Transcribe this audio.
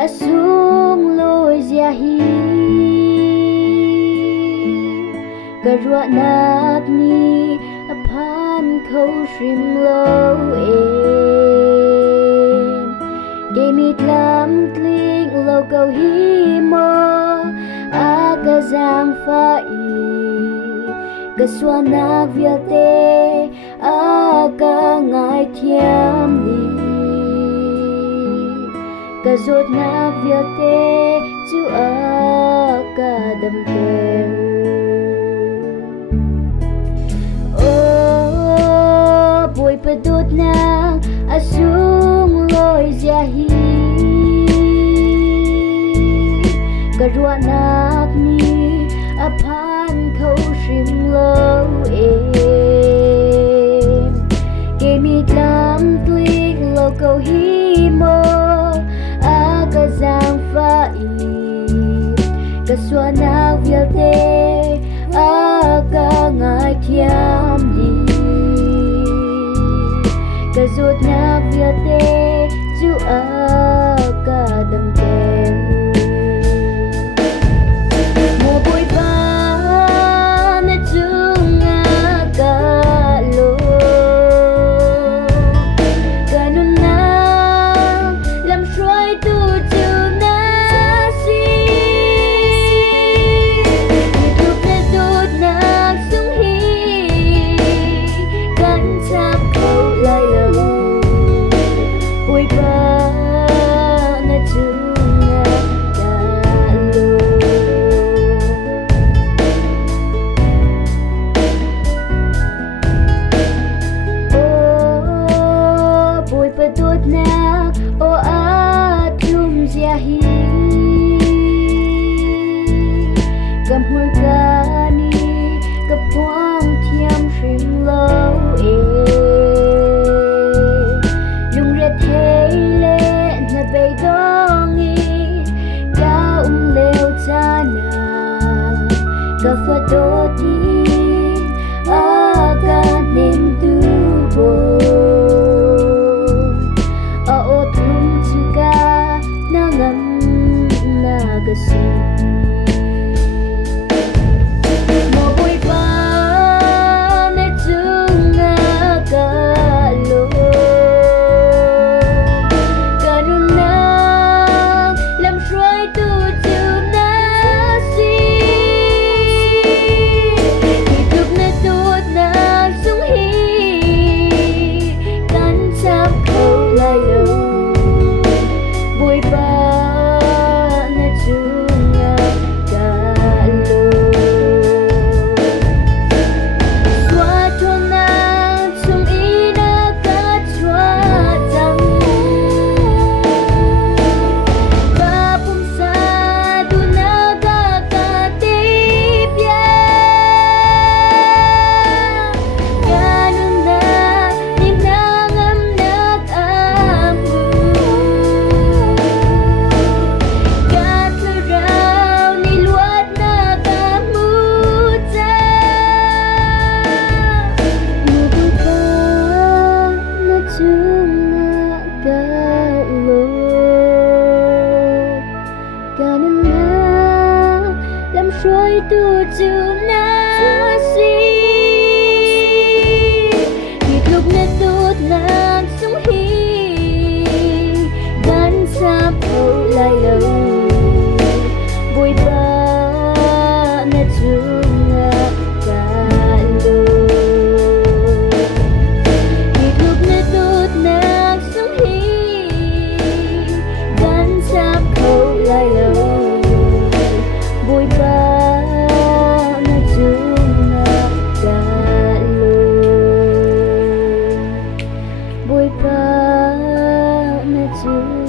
asung loi zia hi karua nak ni aphan khâu shrim lo em để mít lam tling lo câu hi mo aga giang pha i ka suanak vial te aga ngai thiam ni ka zot nak vial te chu aga dam te bôi padut nang asung loi zia hi karua nak ni aphan khâu shrim lo em ke mít lam tling lo câu hi mo aga giang pha i ka suanak vial te aga ngai thiam ni ka zot nak vial te chu aga dam te mo bôi pa na chung aga lo ganun na lam shroi tu chu na si lúc na dot nak sung hi kan chap khâu lai lo bôi pa na chung aga lo bôi padut nak o atlum zia hi kam hul ka ni ka puang thiam shrim lo e lung re thei le na bei dong i ka leo cha na ka fa do ti aga nem tu bo mo bôi pa na chung aga lo ganun na lam shroi tu chu na si lúc na dot na sung hi kan chap khâu lai lo bôi pa na chung aga lo xóa thôn na chung i na ka chua chang ba pum sa tu na ga ka ti pya ganun na nim na ngam nak amu kat laraw ni luat na kamu cha mubu pa na chung aga lo ganun na lam shroi tu chu na si mít lúc na dot nak sung hi gan chap khâu lai lo bôi pa na chung aga lo mít lúc na dot nak sung hi gan chap khâu lai lo bôi pa na chung aga lo bôi pa na chung